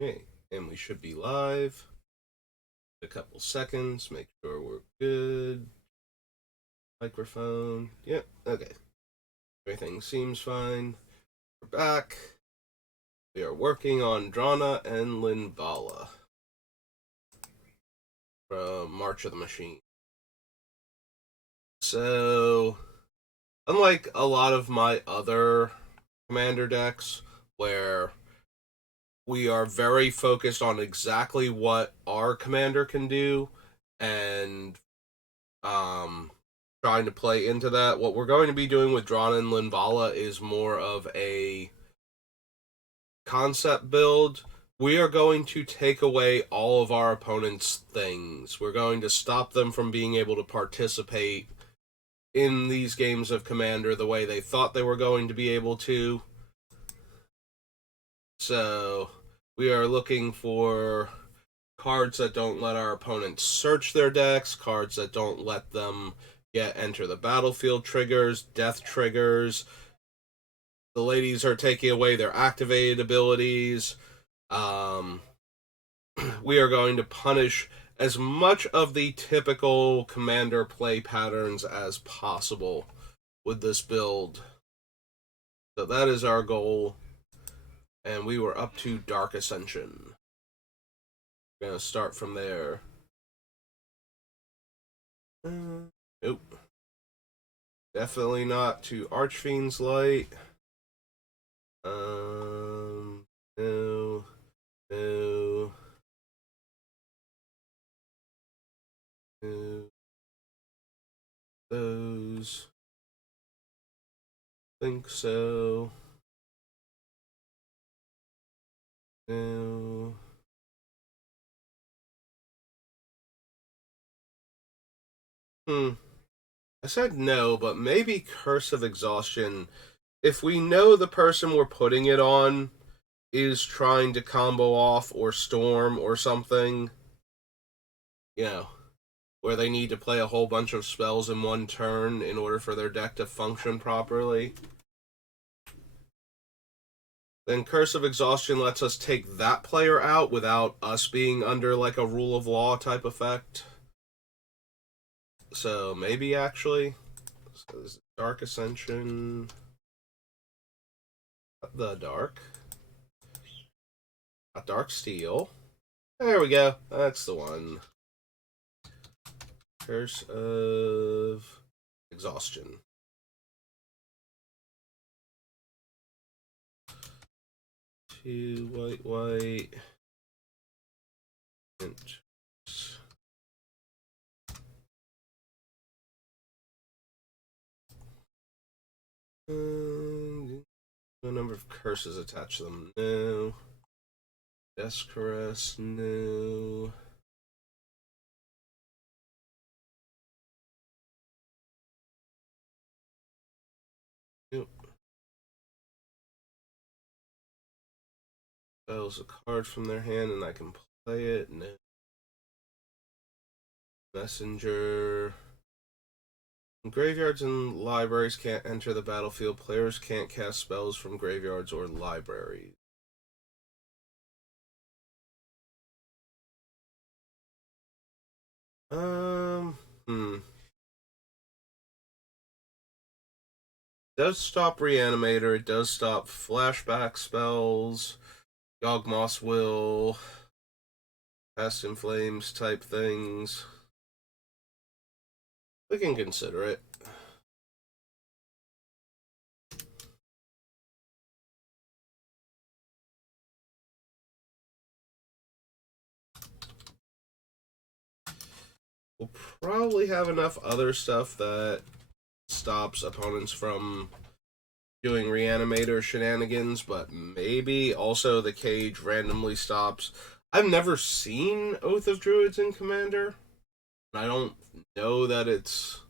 Okay, and we should be live. A couple seconds, make sure we're good. Microphone, yep, okay. Everything seems fine. We're back. We are working on Drana and Linvala from March of the Machine. So, unlike a lot of my other commander decks, where we are very focused on exactly what our commander can do and um trying to play into that. What we're going to be doing with Drana and Linvala is more of a concept build. We are going to take away all of our opponent's things. We're going to stop them from being able to participate in these games of Commander the way they thought they were going to be able to. So, we are looking for cards that don't let our opponents search their decks, cards that don't let them get enter the battlefield triggers, death triggers. The ladies are taking away their activated abilities. Um, we are going to punish as much of the typical commander play patterns as possible with this build. So that is our goal. And we were up to Dark Ascension. We're going to start from there. Nope. Definitely not to Archfiend's Light. No. No. No. Those. Think so. No. I said no, but maybe Curse of Exhaustion. If we know the person we're putting it on is trying to combo off or storm or something, you know, where they need to play a whole bunch of spells in one turn in order for their deck to function properly, then Curse of Exhaustion lets us take that player out without us being under like a rule of law type effect. So maybe actually. So this is Dark Ascension. The Dark. A Dark Steel. There we go. That's the one. Curse of Exhaustion. Two white, white. No number of curses attached to them. No. Death Caress. No. Nope. Spells a card from their hand and I can play it. No. Messenger. Graveyards and libraries can't enter the battlefield. Players can't cast spells from graveyards or libraries. Hmm. It does stop Reanimator. It does stop flashback spells. Yawgmoth's Will. Past in Flames type things. We can consider it. We'll probably have enough other stuff that stops opponents from doing Reanimator shenanigans, but maybe also the cage randomly stops. I've never seen Oath of Druids in Commander. I don't know that it's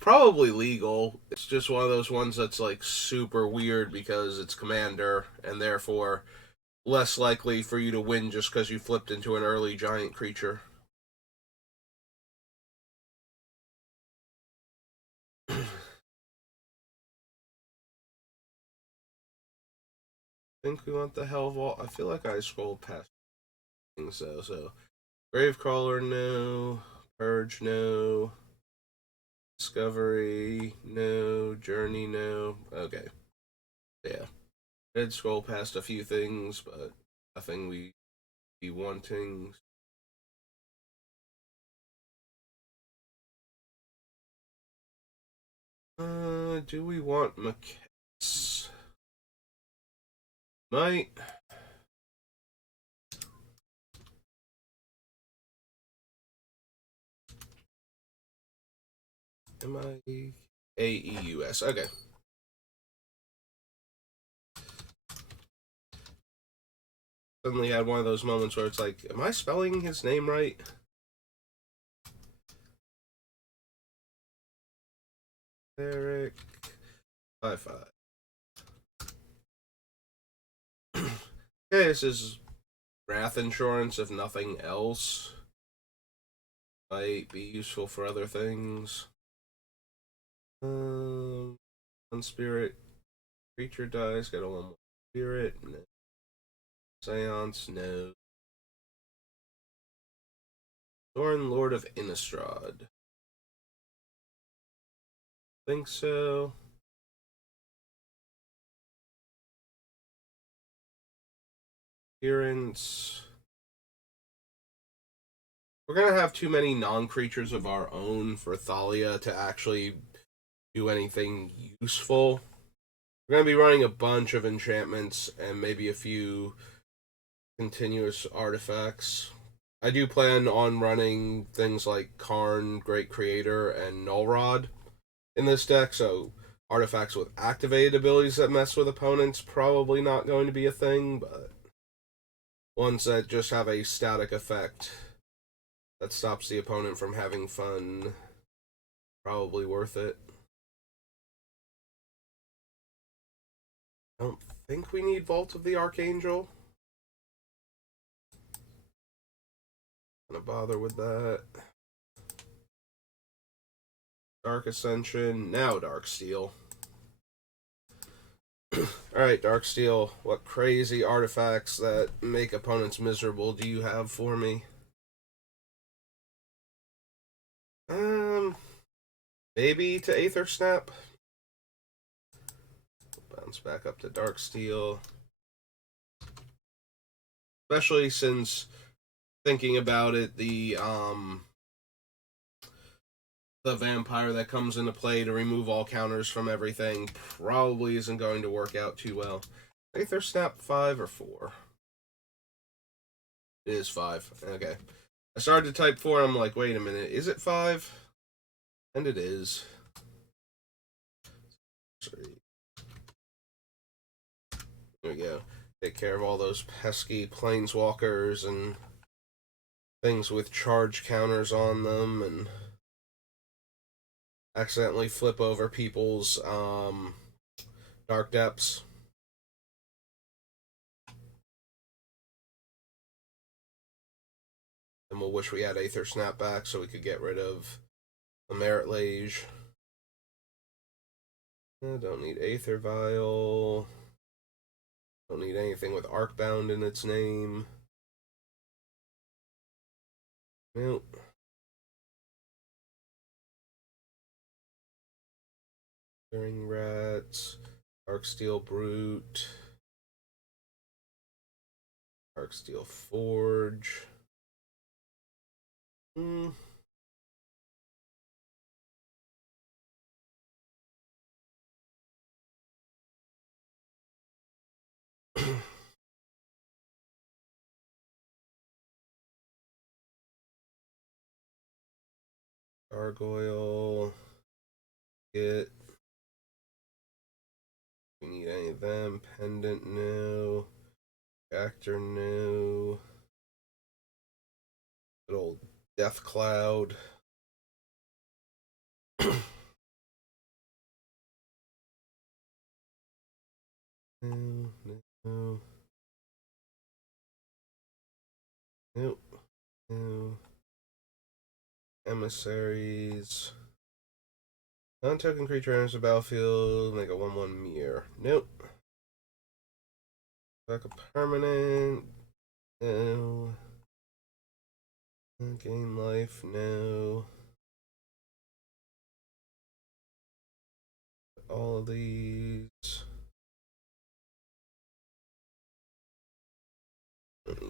probably legal. It's just one of those ones that's like super weird because it's Commander and therefore less likely for you to win just because you flipped into an early giant creature. think we want the Hell Vault. I feel like I scrolled past things though. So Gravecrawler, no. Purge, no. Discovery, no. Journey, no. Okay. Yeah. I did scroll past a few things, but nothing we be wanting. Do we want maquettes? Might. Makeus. Okay. Suddenly had one of those moments where it's like, am I spelling his name right? Eric 55. Okay, this is wrath insurance if nothing else. Might be useful for other things. One spirit creature dies, get a 1 spirit. No. Seance, no. Thorin, Lord of Innistrad. Think so. Appearance. We're gonna have too many non-creatures of our own for Thalia to actually do anything useful. We're gonna be running a bunch of enchantments and maybe a few continuous artifacts. I do plan on running things like Karn, Great Creator, and Null Rod in this deck, so artifacts with activated abilities that mess with opponents probably not going to be a thing, but ones that just have a static effect that stops the opponent from having fun, probably worth it. I don't think we need Vault of the Archangel. Gonna bother with that. Dark Ascension, now Dark Steel. Alright, Dark Steel, what crazy artifacts that make opponents miserable do you have for me? Maybe to Aether Snap. Bounce back up to Dark Steel. Especially since, thinking about it, the vampire that comes into play to remove all counters from everything probably isn't going to work out too well. Aether Snap 5 or 4? It is 5. Okay. I started to type 4, I'm like, wait a minute, is it 5? And it is. There we go. Take care of all those pesky planeswalkers and things with charge counters on them, and accidentally flip over people's dark depths. And we'll wish we had Aether Snap back so we could get rid of the Merit Lage. I don't need Aether Vial. Don't need anything with Arcbound in its name. Nope. Stirring Rats. Darksteel Brute. Darksteel Forge. Gargoyle. Get. We need any of them. Pendant, no. Actor, no. Good old Death Cloud. No, no. Nope. No. Emissaries. Non-token creature enters the battlefield, make a 1/1 mirror. Nope. Back a permanent. No. Gain life. No. All of these.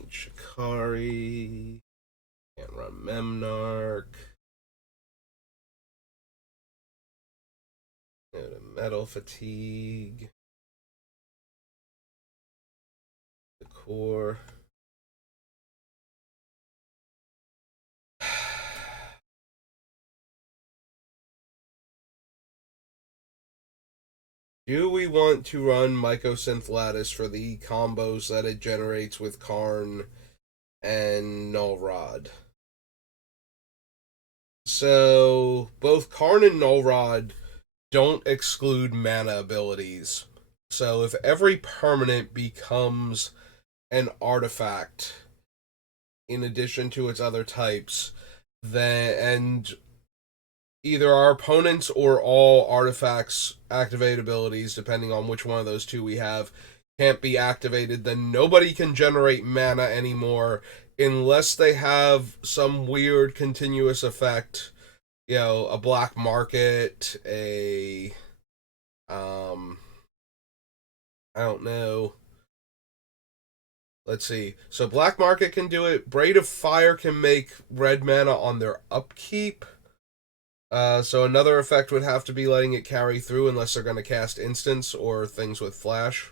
Shikari. Can't run Memnarch. Go to Metal Fatigue. The core. Do we want to run Mycosynth Lattice for the combos that it generates with Karn and Null Rod? So, both Karn and Null Rod don't exclude mana abilities. So, if every permanent becomes an artifact in addition to its other types, then and either our opponents or all artifacts activate abilities, depending on which one of those two we have, can't be activated, then nobody can generate mana anymore unless they have some weird continuous effect. You know, a black market, I don't know. Let's see. So black market can do it. Braid of Fire can make red mana on their upkeep. So another effect would have to be letting it carry through unless they're going to cast instants or things with flash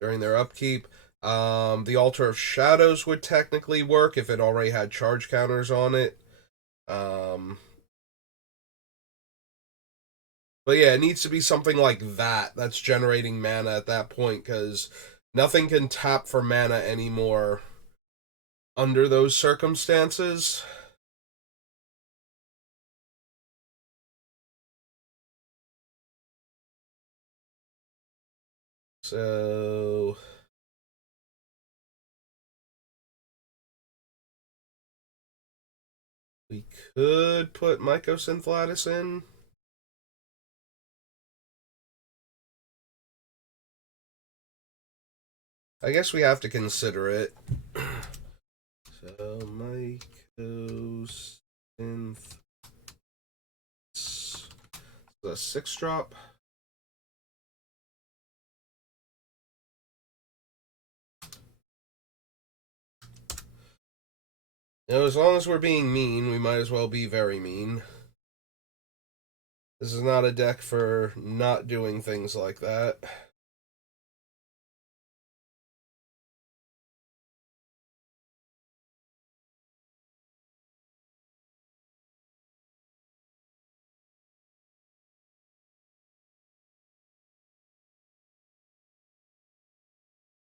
during their upkeep. The Altar of Shadows would technically work if it already had charge counters on it. But yeah, it needs to be something like that that's generating mana at that point, because nothing can tap for mana anymore under those circumstances. So we could put Mycosynth Lattice in. I guess we have to consider it. So Mycosynth, the 6-drop. You know, as long as we're being mean, we might as well be very mean. This is not a deck for not doing things like that.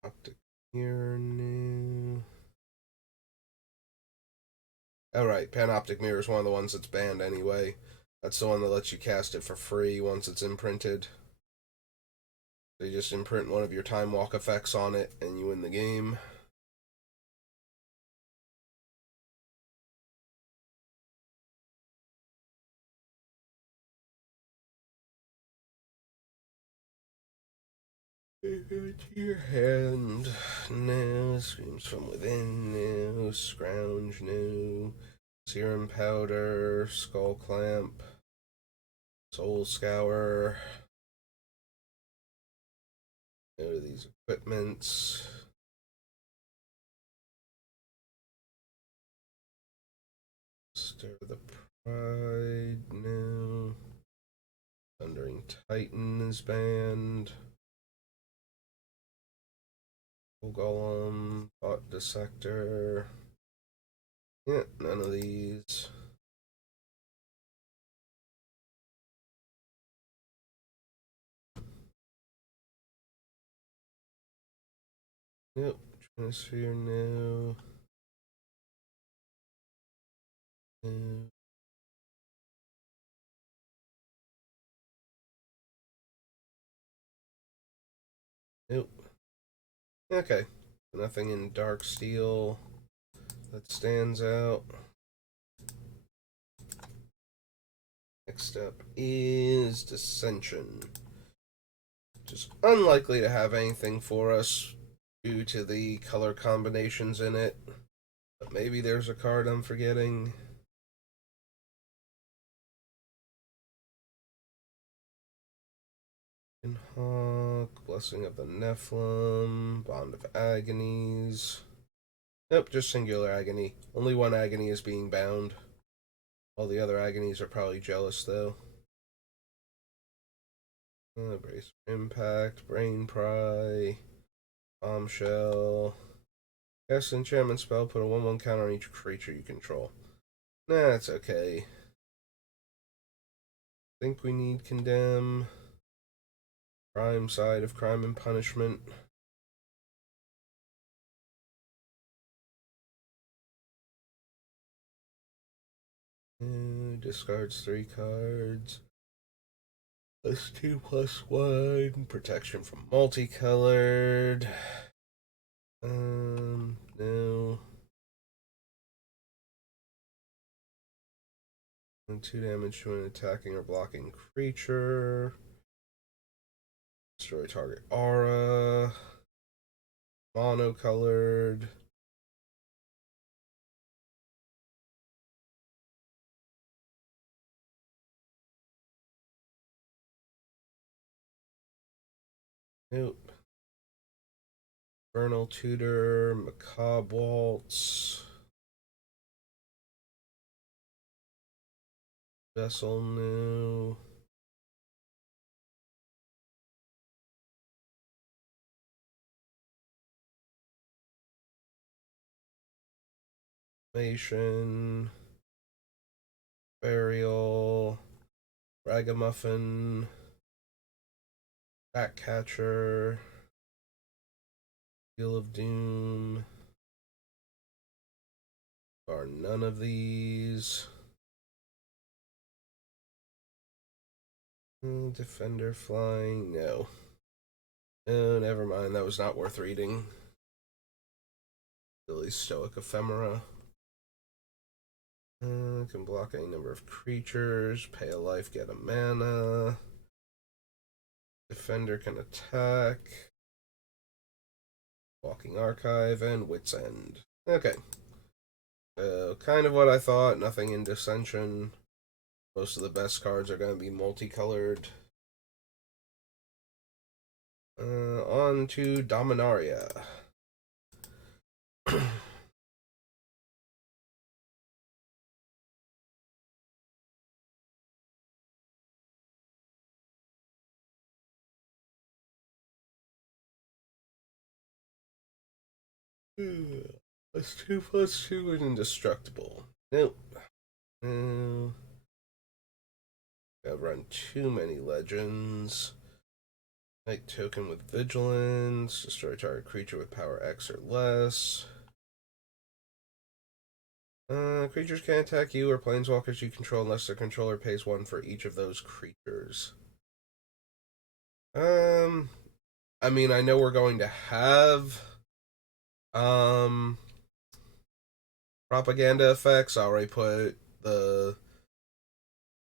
Optic Mirror, new. Oh, right. Panoptic Mirror is one of the ones that's banned anyway. That's the one that lets you cast it for free once it's imprinted. So you just imprint one of your Time Walk effects on it, and you win the game. To your hand. No. Screams from within. No. Scrounge. No. Serum Powder. Skull Clamp. Soul Scour. Go to these equipments. Stir the Pride. No. Thundering Titan is banned. Golem, Thought Dissector. Yeah, none of these. Nope. Transphere, no. No. Nope. Okay. Nothing in Dark Steel that stands out. Next up is Dissension. Just unlikely to have anything for us due to the color combinations in it. But maybe there's a card I'm forgetting. Hawk, Blessing of the Nephilim, Bond of Agonies. Nope, just singular agony. Only one agony is being bound. All the other agonies are probably jealous, though. Brace for Impact, Brain Pry, Bombshell. Cast an enchantment spell, put a 1/1 counter on each creature you control. Nah, it's okay. Think we need Condemn. Crime side of Crime and Punishment. Discards 3 cards. +2/+1. Protection from multicolored. No. And 2 damage to an attacking or blocking creature. Destroy target aura. Monocolored. Nope. Vernal Tutor, Macabre Waltz. Vessel New. Nation. Burial. Ragamuffin. Batcatcher. Wheel of Doom. Are none of these. Defender Flying, no. Oh, never mind, that was not worth reading. Silly Stoic Ephemera. Can block any number of creatures, pay a life, get a mana. Defender can attack. Walking Archive and Wit's End. Okay. Kind of what I thought, nothing in dissension. Most of the best cards are going to be multicolored. On to Dominaria. +2/+2 is indestructible. Nope. No. I've run too many legends. Night token with vigilance. Destroy target creature with power X or less. Creatures can't attack you or planeswalkers you control unless their controller pays 1 for each of those creatures. I mean, I know we're going to have propaganda effects. I already put the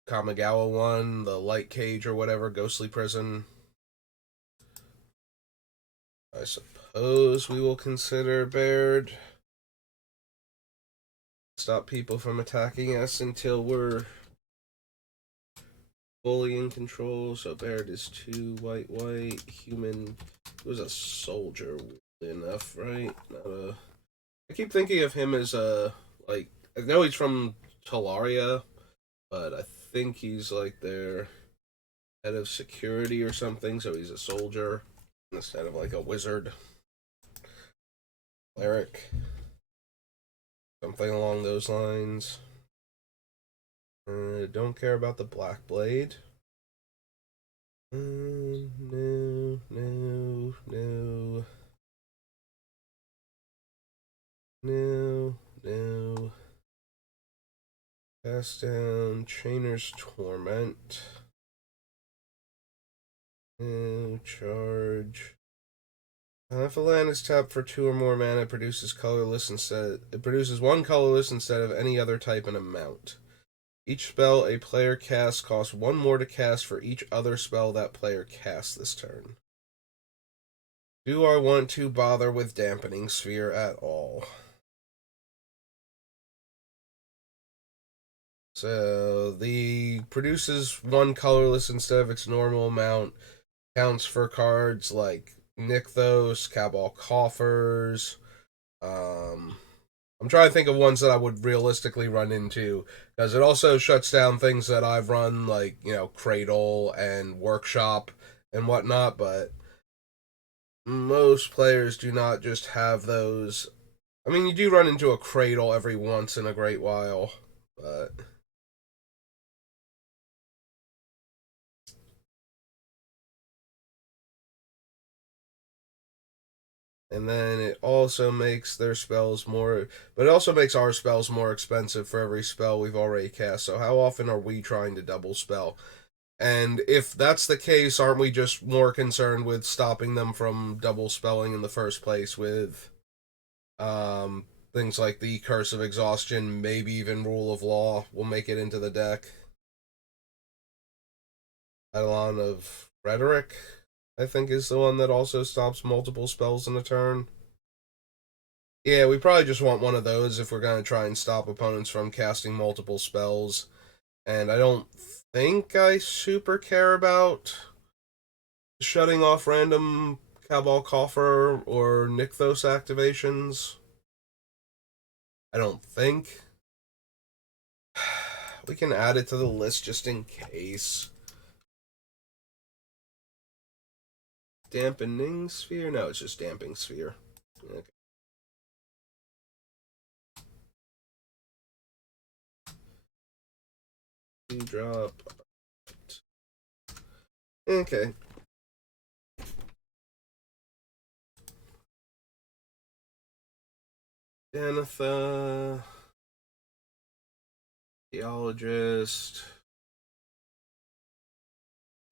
Kamigawa one, the Light Cage or whatever, Ghostly Prison. I suppose we will consider Baird. Stop people from attacking us until we're fully in control. So Baird is 2 white. Human. It was a soldier, weirdly enough, right? Not a. I keep thinking of him as a like. I know he's from Talaria, but I think he's like their head of security or something. So he's a soldier instead of like a wizard, cleric, something along those lines. Don't care about the Black Blade. No, no, no. No, no. Pass down Chainer's Torment. No, charge. If a land is tapped for 2 or more mana, it produces colorless instead. It produces 1 colorless instead of any other type and amount. Each spell a player casts costs 1 more to cast for each other spell that player casts this turn. Do I want to bother with Dampening Sphere at all? So the produces one colorless instead of its normal amount. Counts for cards like Nykthos, Cabal Coffers. Um, I'm trying to think of ones that I would realistically run into because it also shuts down things that I've run like Cradle and Workshop and whatnot. But most players do not just have those. I mean, you do run into a Cradle every once in a great while, but and then it also makes their spells more, but it also makes our spells more expensive for every spell we've already cast. So how often are we trying to double spell? And if that's the case, aren't we just more concerned with stopping them from double spelling in the first place with um, things like the Curse of Exhaustion, maybe even Rule of Law will make it into the deck? Eidolon of Rhetoric, I think, is the one that also stops multiple spells in a turn. Yeah, we probably just want one of those if we're going to try and stop opponents from casting multiple spells. And I don't think I super care about shutting off random Cabal Coffer or Nykthos activations. I don't think. We can add it to the list just in case. Dampening Sphere? No, it's just Damping Sphere. Okay. Drop. Okay. Danitha. Theologist.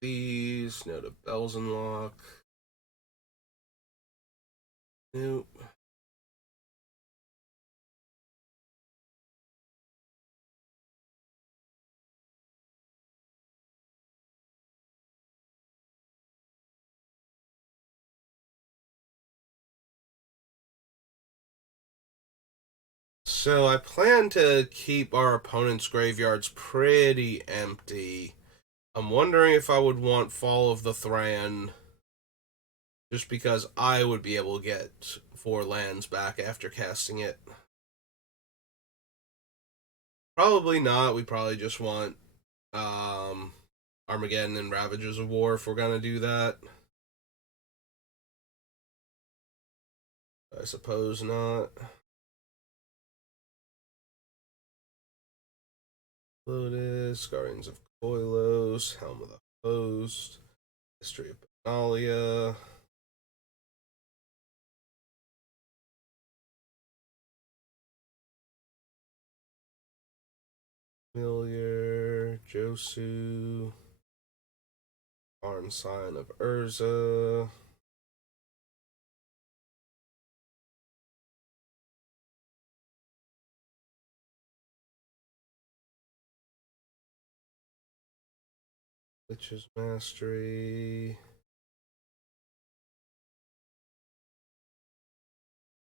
These. Note of Bells and Lock. Nope. So I plan to keep our opponent's graveyards pretty empty. I'm wondering if I would want Fall of the Thran, just because I would be able to get 4 lands back after casting it. Probably not. We probably just want um, Armageddon and Ravages of War if we're gonna do that. I suppose not. Lotus, Guardians of Koilos, Helm of the Host, History of Benalia. Familiar, Josu, Arn Sign of Urza. Witch's Mastery.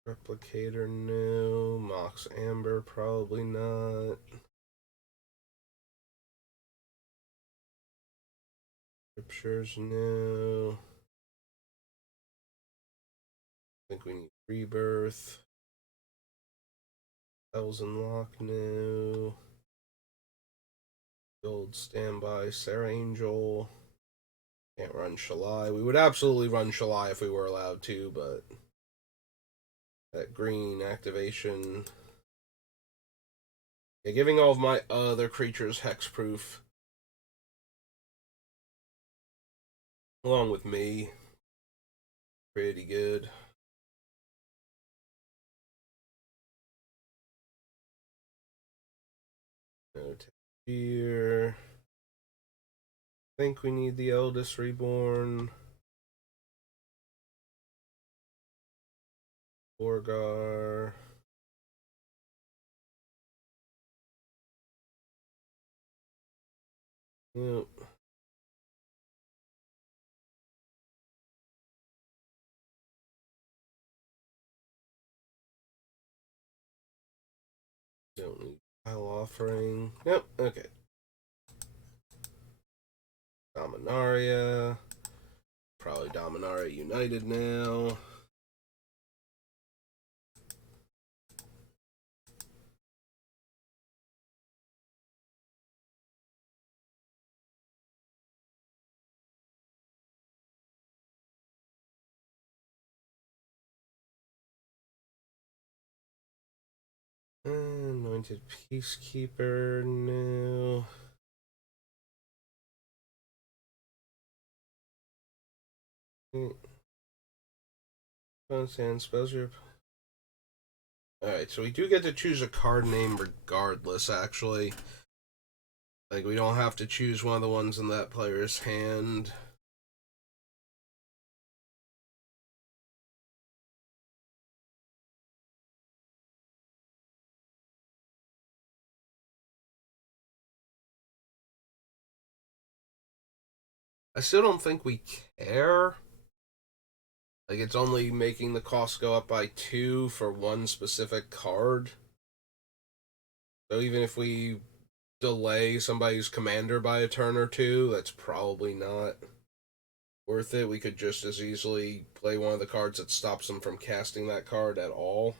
Replicator, no. Mox Amber, probably not. Scriptures, no. I think we need Rebirth. Bells and Lock, no. Gold Standby, Sarah Angel. Can't run Shalai. We would absolutely run Shalai if we were allowed to, but that green activation. Yeah, giving all of my other creatures hexproof, along with me, pretty good. No here. I think we need the Eldest Reborn. Borgar. Yep. Don't need pile offering. Yep, okay. Dominaria. Probably Dominaria United now. Anointed Peacekeeper, no. Sand spells your. Alright, so we do get to choose a card name regardless, actually. Like, we don't have to choose one of the ones in that player's hand. I still don't think we care. Like, it's only making the cost go up by 2 for one specific card. So even if we delay somebody's commander by a turn or two, that's probably not worth it. We could just as easily play one of the cards that stops them from casting that card at all.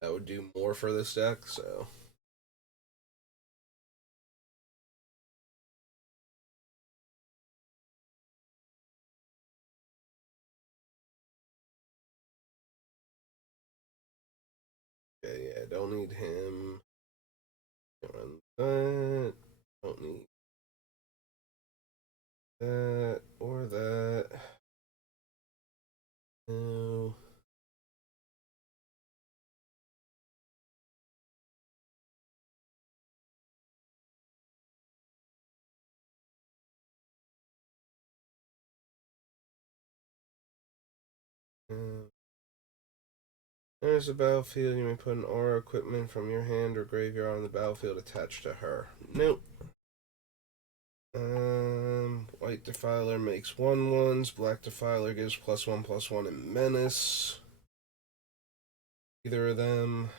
That would do more for this deck, so. Okay, yeah, don't need him. Run that. Don't need that or that. No. No. There's a battlefield. You may put an aura equipment from your hand or graveyard on the battlefield attached to her. Nope. White Defiler makes 1/1s. Black Defiler gives +1/+1 in Menace. Either of them.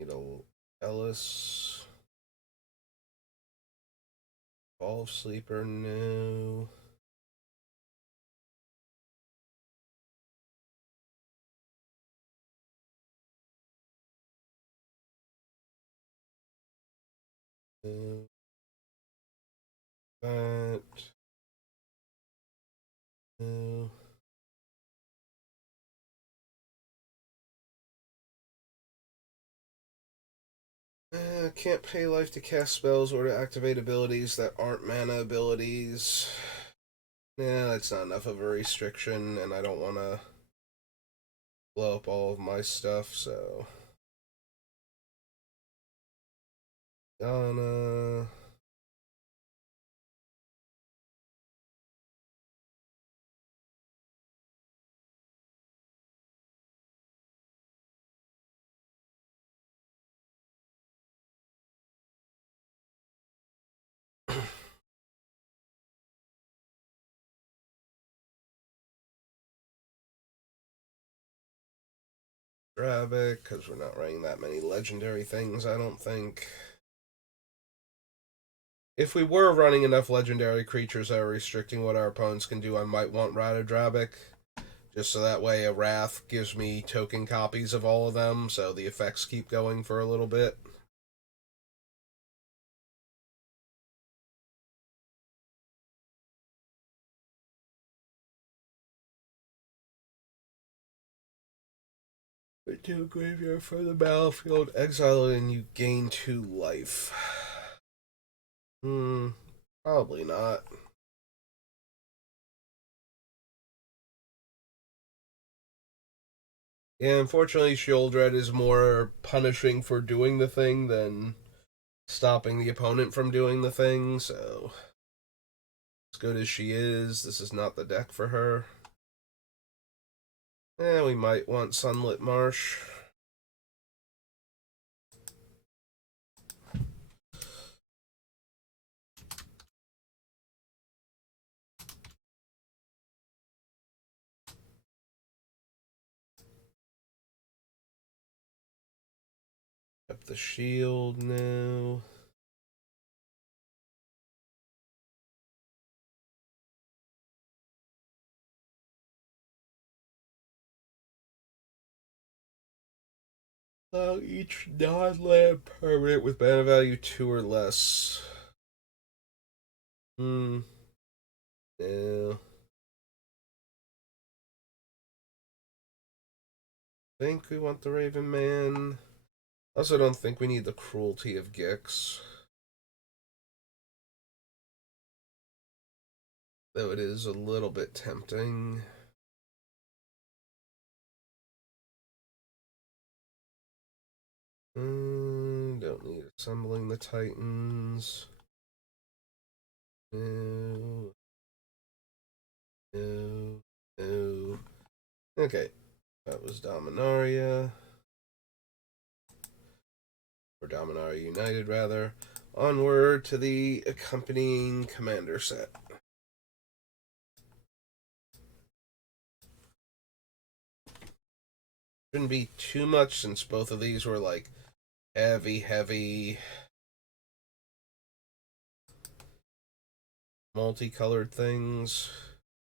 Need a Ellis. Ball of Sleeper, no. No. That. No. Can't pay life to cast spells or to activate abilities that aren't mana abilities. Yeah, that's not enough of a restriction, and I don't want to blow up all of my stuff, so. Donna. Dravic, because we're not running that many legendary things, I don't think. If we were running enough legendary creatures that are restricting what our opponents can do, I might want Dravic. Just so that way a Wrath gives me token copies of all of them, so the effects keep going for a little bit. To graveyard for the battlefield, exile it, and you gain 2 life. Probably not. Yeah, unfortunately, Shieldred is more punishing for doing the thing than stopping the opponent from doing the thing, so. As good as she is, this is not the deck for her. We might want Sunlit Marsh. the shield now. Allow each non-land permanent with mana value 2 or less. No. Think we want the Raven Man. Also don't think we need the cruelty of Gix. Though it is a little bit tempting. Don't need assembling the Titans. No. No. No. Okay. That was Dominaria. Or Dominaria United, rather. Onward to the accompanying commander set. Shouldn't be too much since both of these were like heavy multicolored things.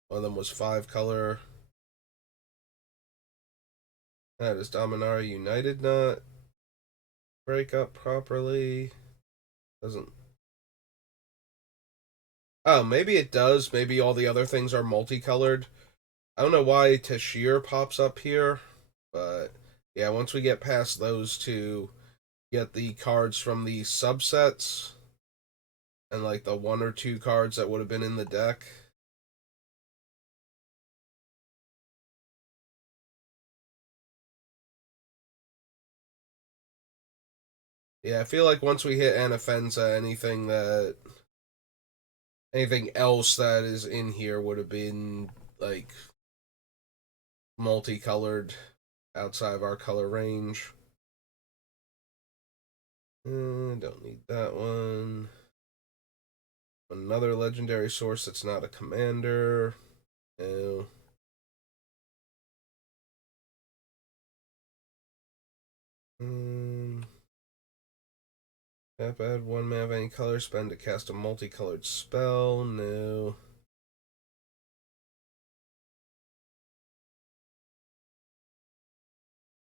One of them was 5-color. Does Dominaria United not break up properly? Doesn't. Oh, maybe it does. Maybe all the other things are multicolored. I don't know why Tashir pops up here, but yeah, once we get past those two, get the cards from the subsets and like the 1 or 2 cards that would have been in the deck. Yeah, I feel like once we hit Anafenza, anything else that is in here would have been like multicolored outside of our color range. Don't need that one. Another legendary source that's not a commander. No. Tap add 1 mana of any color, spend to cast a multicolored spell. No.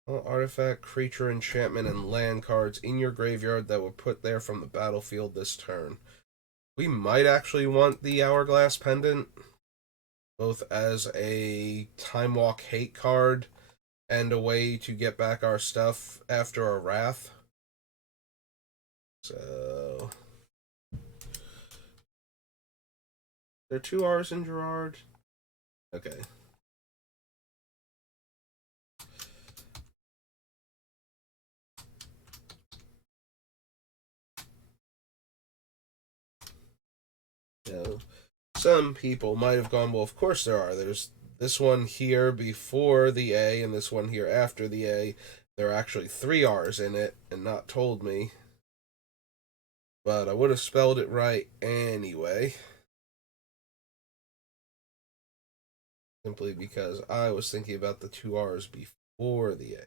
All artifact, creature, enchantment, and land cards in your graveyard that were put there from the battlefield this turn. We might actually want the Hourglass Pendant, both as a Time Walk hate card and a way to get back our stuff after a Wrath. So, there are 2 R's in Gerard? Okay. So, some people might have gone, well, of course there are. There's this one here before the A and this one here after the A. There are actually 3 R's in it and not told me. But I would have spelled it right anyway. Simply because I was thinking about the 2 R's before the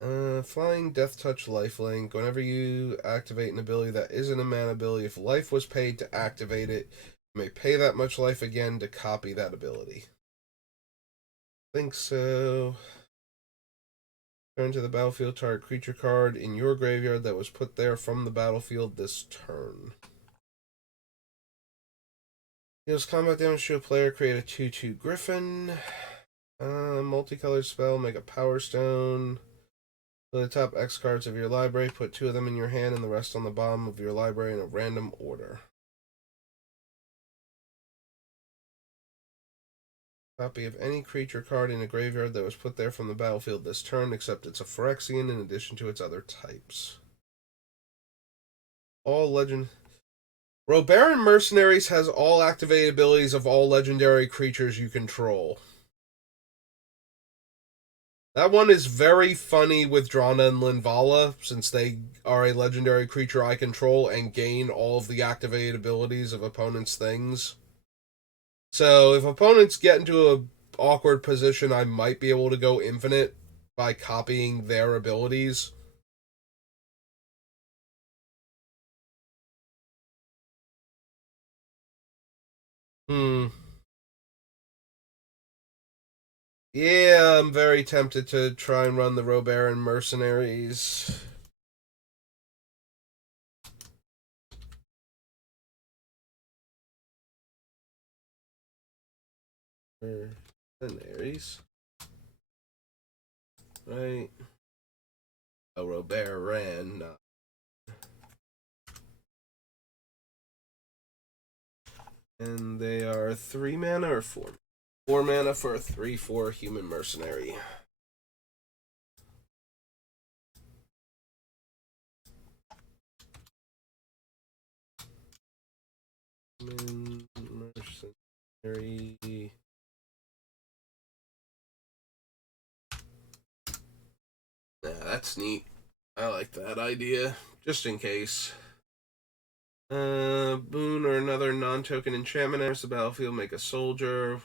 A. Flying Death Touch Lifelink. Whenever you activate an ability that isn't a mana ability, if life was paid to activate it, you may pay that much life again to copy that ability. Think so. Turn to the battlefield, target creature card in your graveyard that was put there from the battlefield this turn. Deals combat damage to a player, create a 2/2 Griffin. Multicolored spell, make a Power Stone. Play the top X cards of your library, put 2 of them in your hand and the rest on the bottom of your library in a random order. Copy of any creature card in a graveyard that was put there from the battlefield this turn, except it's a Phyrexian in addition to its other types. All legend. Robaran Mercenaries has all activated abilities of all legendary creatures you control. That one is very funny with Drana and Linvala, since they are a legendary creature I control and gain all of the activated abilities of opponents' things. So if opponents get into a awkward position, I might be able to go infinite by copying their abilities. Hmm. Yeah, I'm very tempted to try and run the Robert and Mercenaries. Mercenaries. Right. Oh, Robert ran. No. And they are 3 mana or 4? 4 mana for a 3/4 human mercenary. Human mercenary. Yeah, that's neat. I like that idea. Just in case. Boon or another non-token enchantment enters the battlefield. Make a soldier.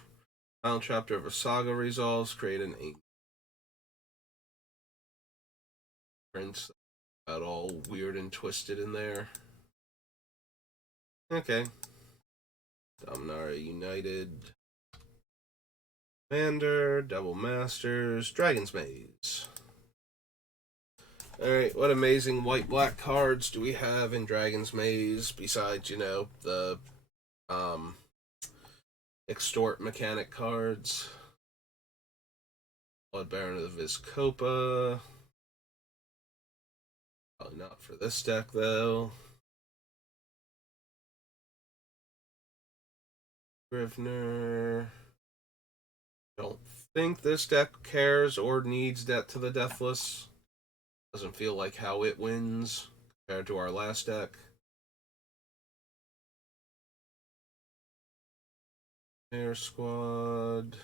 Final chapter of a saga resolves. Create an ancient prince. Got all weird and twisted in there. Okay. Dominaria United. Commander. Double Masters. Dragon's Maze. Alright, what amazing white-black cards do we have in Dragon's Maze besides, the um, extort mechanic cards? Blood Baron of the Vizkopa. Probably not for this deck, though. Grifner. Don't think this deck cares or needs Debt to the Deathless. Doesn't feel like how it wins compared to our last deck. Air Squad.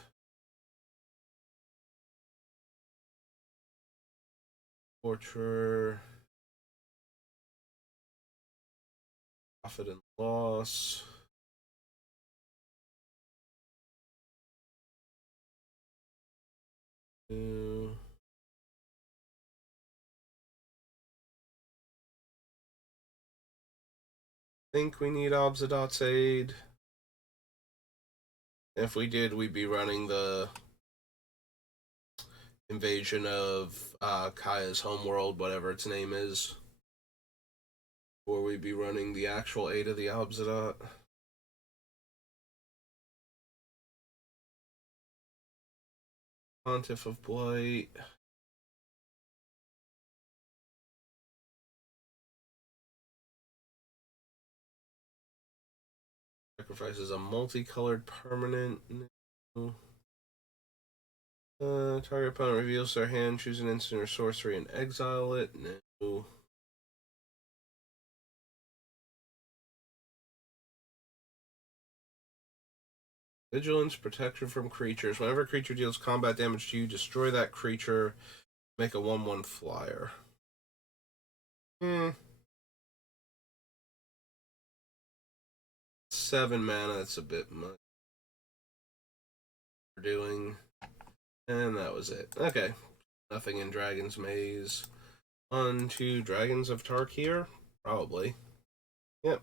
Torture. Profit and Loss. Think we need Obzadot's aid. If we did, we'd be running the invasion of Kaya's homeworld, whatever its name is. Or we'd be running the actual aid of the Obzadot. Pontiff of Blight. Sacrifices a multicolored permanent. Target opponent reveals their hand, choose an instant or sorcery, and exile it. No. Vigilance, protection from creatures. Whenever a creature deals combat damage to you, destroy that creature. Make a 1/1 flyer. 7 mana, that's a bit much for doing. And that was it. Okay. Nothing in Dragon's Maze. On to Dragons of Tarkir? Probably. Yep.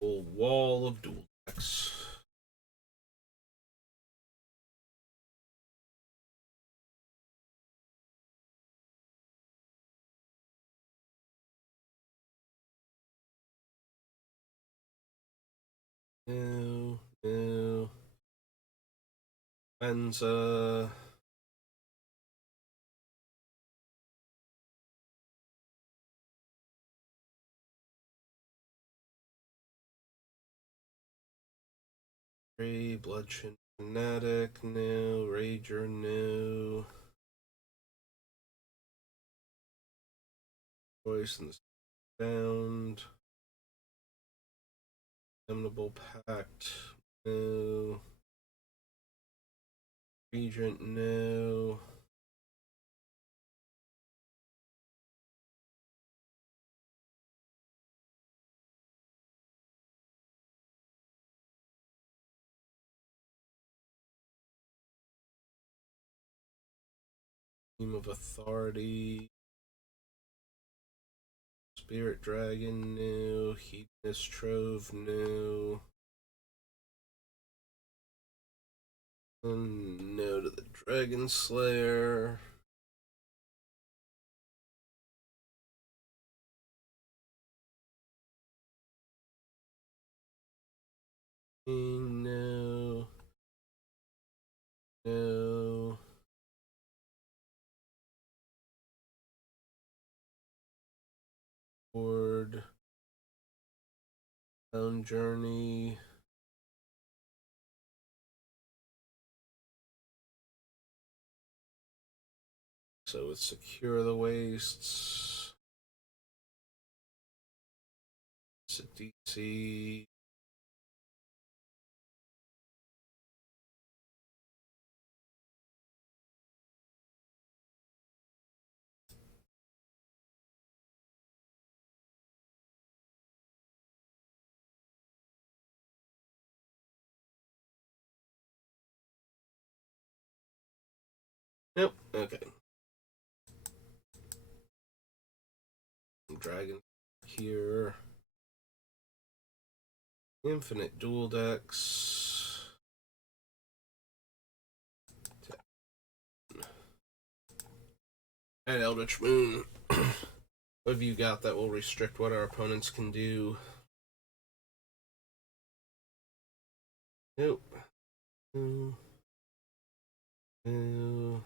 Full wall of dual decks. No, no. Benza. Ray, Bloodshed Fanatic, no. Rager, no. Voice in the Sound. Damnable Pact, no. Regent, no. Team of Authority. Spirit Dragon, new. Hedonist Trove, new. No to the Dragon Slayer. No. No. Board. Own Journey. So with Secure the Wastes. It's a DC. Nope. Okay. Dragon here. Infinite dual decks. And Eldritch Moon. What have you got that will restrict what our opponents can do? Nope. No. No.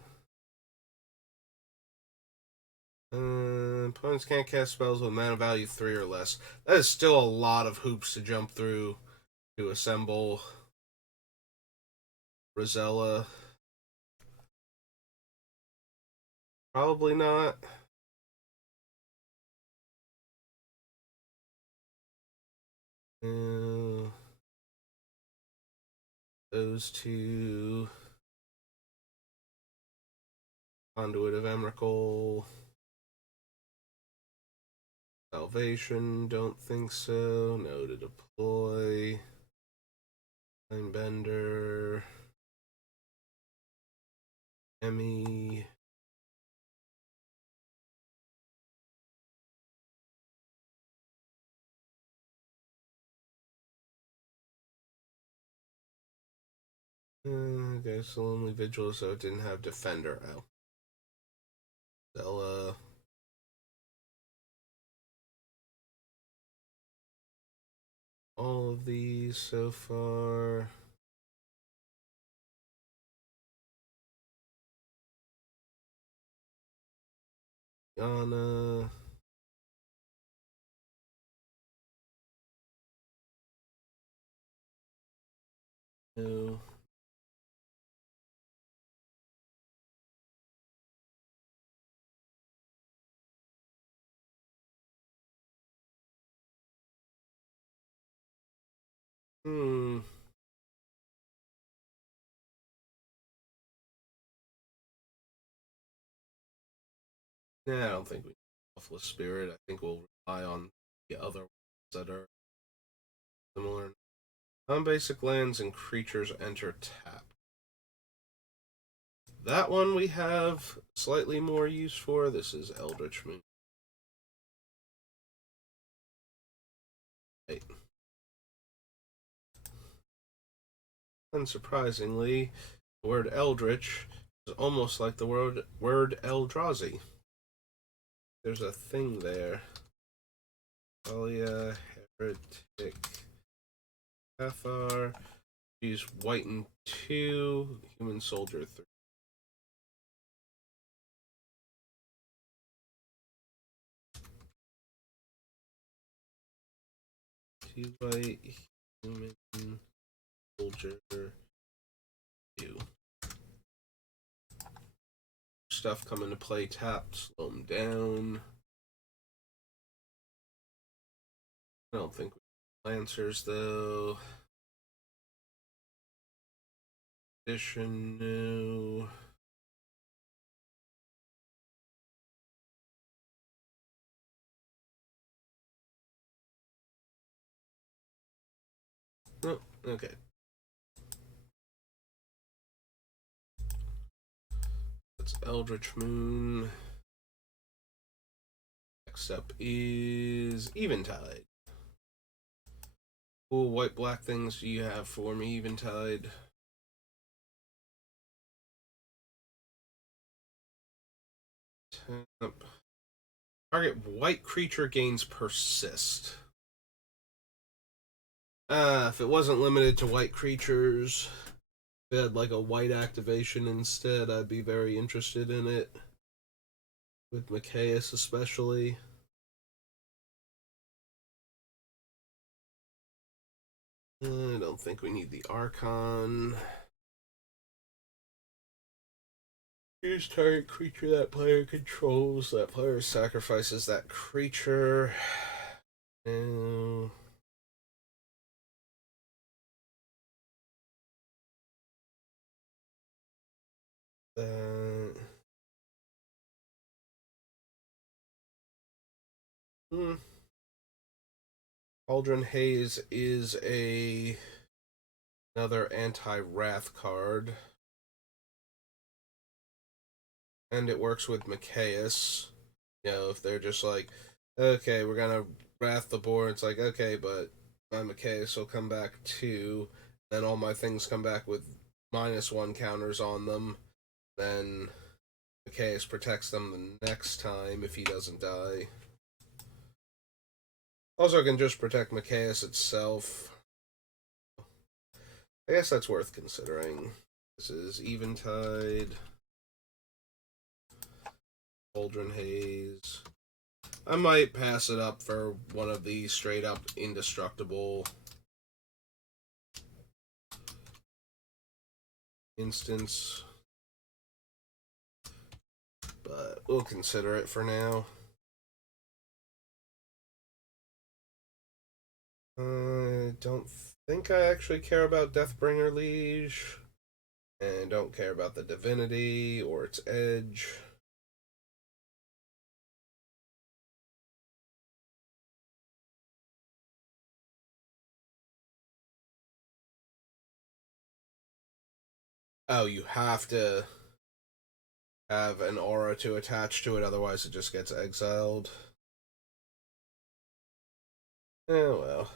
Opponents can't cast spells with mana value 3 or less. That is still a lot of hoops to jump through to assemble Rosella. Probably not. Those two. Conduit of Emrakul. Salvation, don't think so. No to deploy. Mindbender. Emmy. Okay, so only Vigil, so it didn't have Defender. Oh. Stella. All of these so far. Yana. No. Hmm. Yeah, I don't think we Buffalo Spirit. I think we'll rely on the other ones that are similar. Non-basic lands and creatures enter tap. That one we have slightly more use for. This is Eldritch Moon. Right. Unsurprisingly, the word Eldritch is almost like the word Eldrazi. There's a thing there. Talia, Heretic, Cathar. Use white and 2, Human Soldier 3. Two white, Human Soldier 2. Stuff come into play, tap, slow them down. I don't think we have Lancers though. Edition, no. Oh, okay. That's Eldritch Moon. Next up is Eventide. Cool white-black things do you have for me, Eventide? Target white creature gains persist. If it wasn't limited to white creatures, if it had like a white activation instead, I'd be very interested in it. With Mikaeus especially. I don't think we need the Archon. Choose target creature that player controls. That player sacrifices that creature. And that. Cauldron Haze is another anti-wrath card. And it works with Mikaeus. You know, if they're just like, okay, we're gonna wrath the board, it's like, okay, but my Mikaeus will come back too, then all my things come back with -1 counters on them, then Mikaeus protects them the next time if he doesn't die. Also, I can just protect Mikaeus itself. I guess that's worth considering. This is Eventide. Cauldron Haze. I might pass it up for one of these straight up indestructible instance. But we'll consider it for now. I don't think I actually care about Deathbringer Liege. And don't care about the Divinity or its Edge. Oh, you have to have an aura to attach to it, otherwise it just gets exiled. Oh well.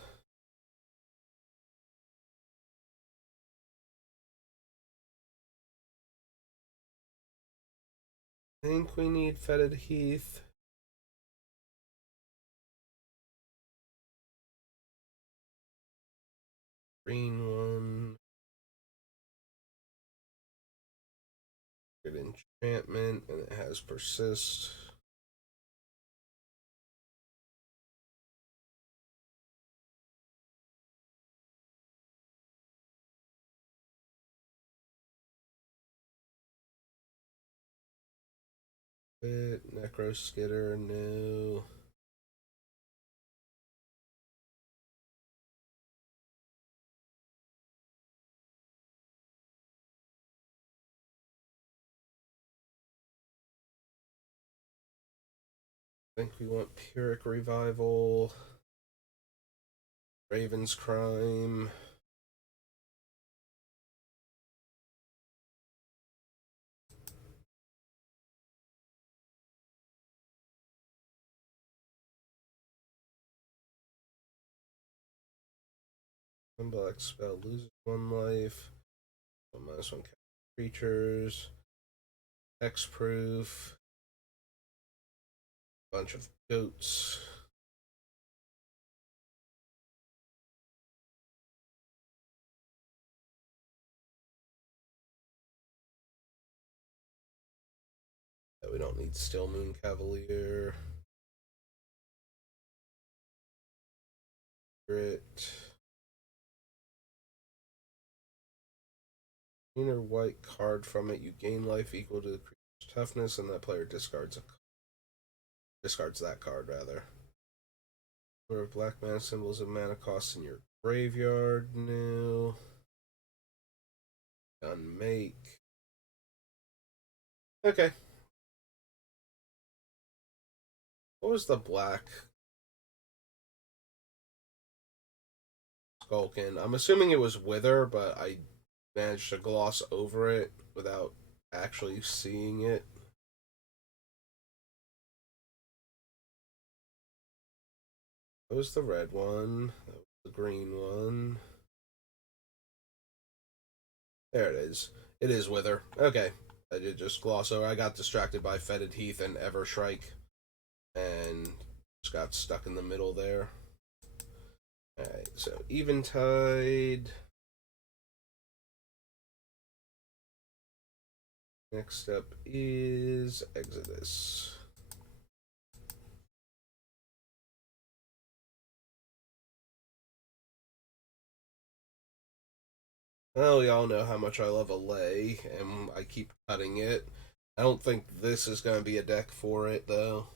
I think we need Fetid Heath. Green one. Good enchantment, and it has persist. Necro Skitter, no. I think we want Pyrrhic Revival. Raven's Crime. One black spell loses 1 life. -1 creatures. Hexproof. Bunch of goats. Yeah, we don't need Still Moon Cavalier. Grit. Green or white card from it, you gain life equal to the creature's toughness, and that player discards that card rather. Number of black mana symbols and mana costs in your graveyard now. Unmake. Okay. What was the black Skulkin? I'm assuming it was Wither, but I managed to gloss over it without actually seeing it. That was the red one. That was the green one. There it is. It is Wither. Okay. I did just gloss over. I got distracted by Fetid Heath and Evershrike. And just got stuck in the middle there. Alright, so Eventide. Next up is Exodus. Well, we all know how much I love a lay, and I keep cutting it. I don't think this is going to be a deck for it, though.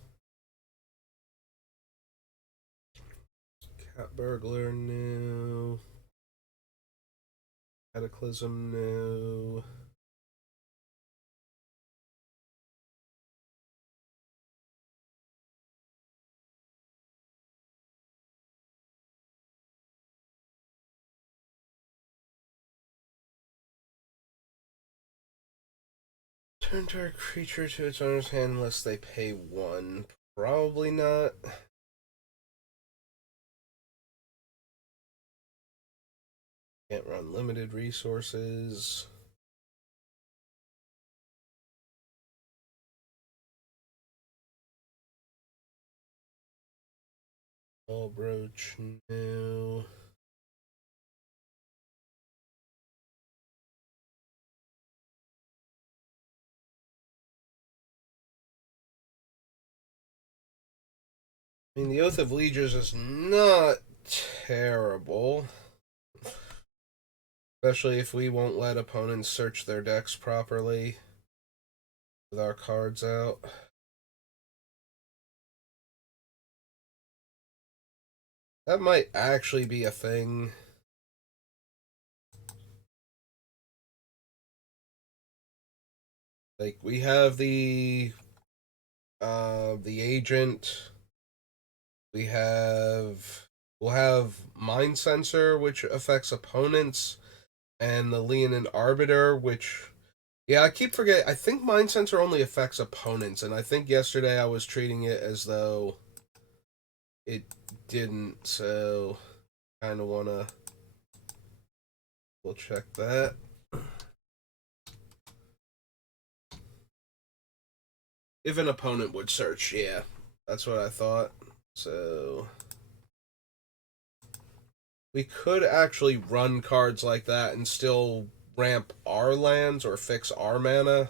Cat Burglar, no. Cataclysm, no. Turn target creature to its owner's hand unless they pay 1. Probably not. Can't run limited resources. Ball Brooch, no. I mean, the Oath of Lieges is not terrible. Especially if we won't let opponents search their decks properly with our cards out. That might actually be a thing. Like, we have the agent. We'll have Mind Sensor, which affects opponents, and the Leonin Arbiter, which, yeah, I keep forgetting. I think Mind Sensor only affects opponents, and I think yesterday I was treating it as though it didn't, so kind of want to we'll check that. If an opponent would search, yeah, that's what I thought. So we could actually run cards like that and still ramp our lands or fix our mana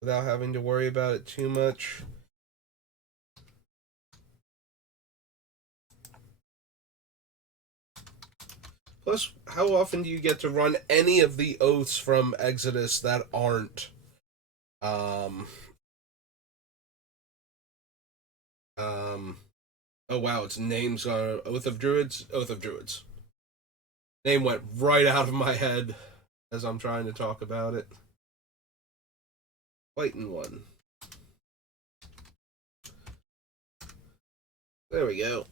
without having to worry about it too much. Plus, how often do you get to run any of the oaths from Exodus that aren't um oh wow, its name's Oath of Druids? Oath of Druids. Name went right out of my head as I'm trying to talk about it. Fighting one. There we go.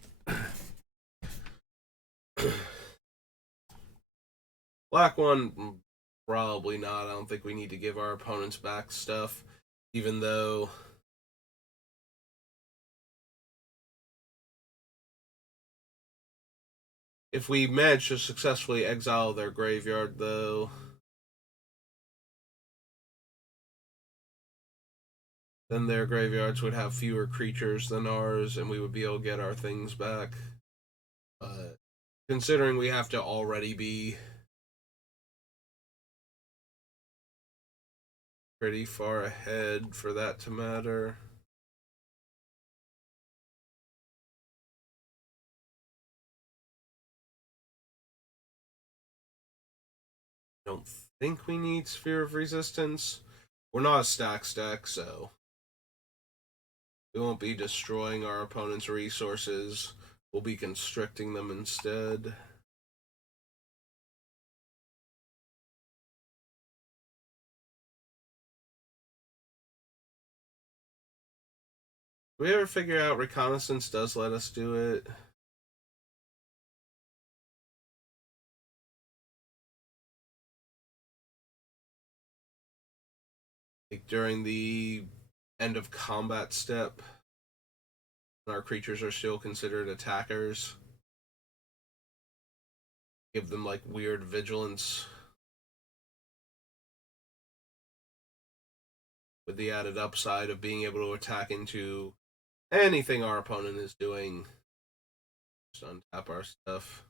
Black one, probably not. I don't think we need to give our opponents back stuff, even though if we manage to successfully exile their graveyard, though, then their graveyards would have fewer creatures than ours, and we would be able to get our things back. But considering we have to already be pretty far ahead for that to matter. I don't think we need Sphere of Resistance. We're not a stack deck, so we won't be destroying our opponent's resources. We'll be constricting them instead. Do we ever figure out Reconnaissance does let us do it? Like during the end of combat step? Our creatures are still considered attackers. Give them like weird vigilance with the added upside of being able to attack into anything our opponent is doing. Just untap our stuff.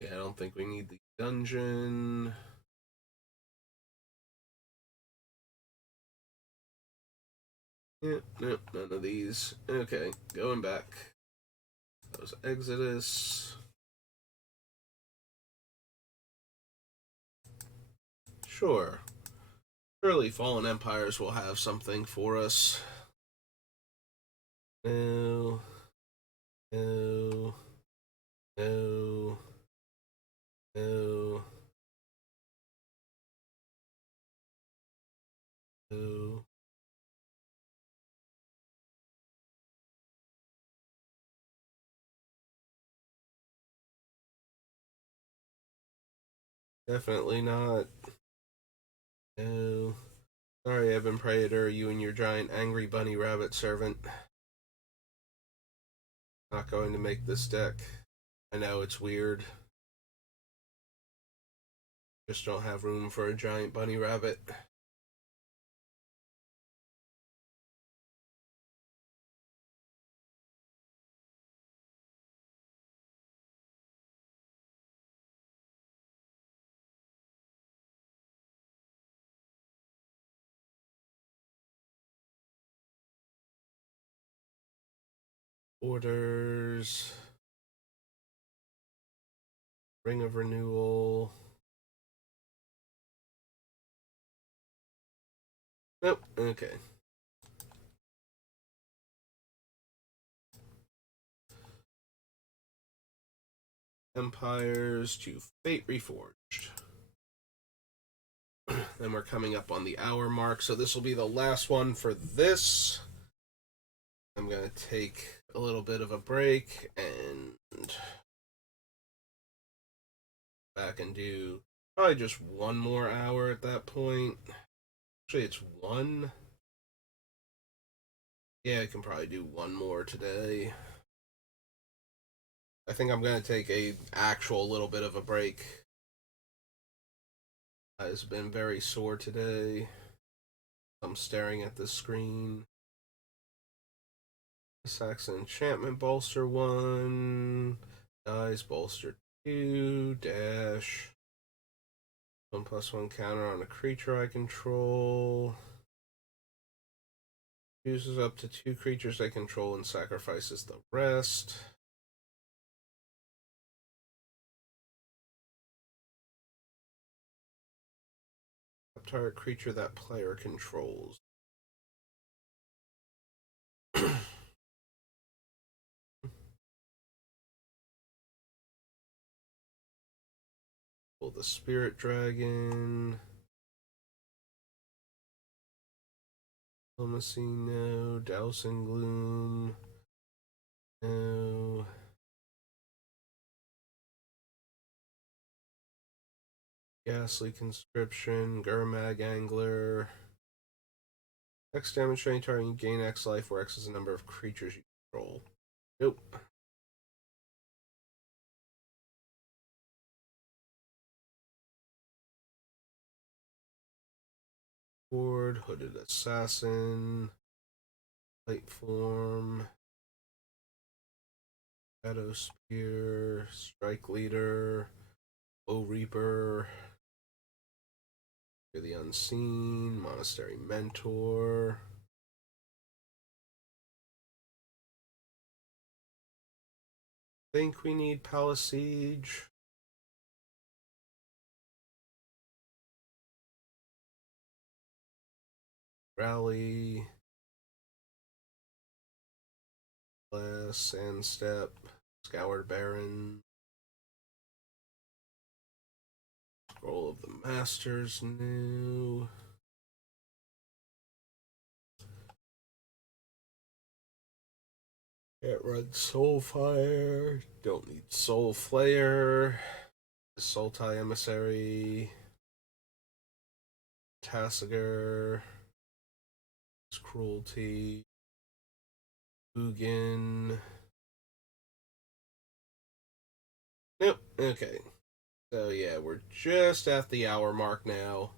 Yeah, I don't think we need the dungeon. Yeah, nope, none of these. Okay, going back. That was Exodus. Sure. Surely Fallen Empires will have something for us. No. No. No. No. No. Definitely not. No. Sorry, Evan Praetor, you and your giant angry bunny rabbit servant. Not going to make this deck. I know it's weird. Just don't have room for a giant bunny rabbit. Orders. Ring of Renewal. Nope. Okay. Empires to Fate Reforged. Then we're coming up on the hour mark, so this will be the last one for this. I'm going to take a little bit of a break and back and do probably just one more hour at that point. Actually, it's one. Yeah, I can probably do one more today. I think I'm going to take a actual little bit of a break. It's been very sore today. I'm staring at the screen. Saxon Enchantment Bolster 1. Dies Bolster 2. Dash. 1+1 counter on a creature I control. Uses up to 2 creatures I control and sacrifices the rest. Target creature that player controls. Pull the Spirit Dragon. Diplomacy, no. Dousing Gloom, no. Ghastly Conscription, Gurmag Angler. X damage to any target, you gain X life, where X is the number of creatures you control. Nope. Ward, Hooded Assassin, Light Form, Shadow Spear, Strike Leader, Bow Reaper, Fear the Unseen, Monastery Mentor. Think we need Palace Siege. Rally. Sand Step. Scoured Baron. Scroll of the Masters new. Can't run Soulfire. Don't need Soul Flayer. Sultai Emissary. Tassiger, Cruelty, Ugin. Nope. Okay. So yeah, we're just at the hour mark now.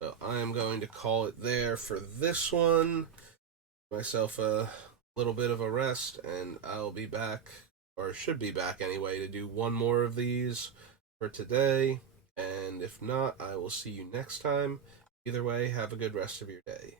So I am going to call it there for this one. Myself a little bit of a rest, and I'll be back, or should be back anyway, to do one more of these for today. And if not, I will see you next time. Either way, have a good rest of your day.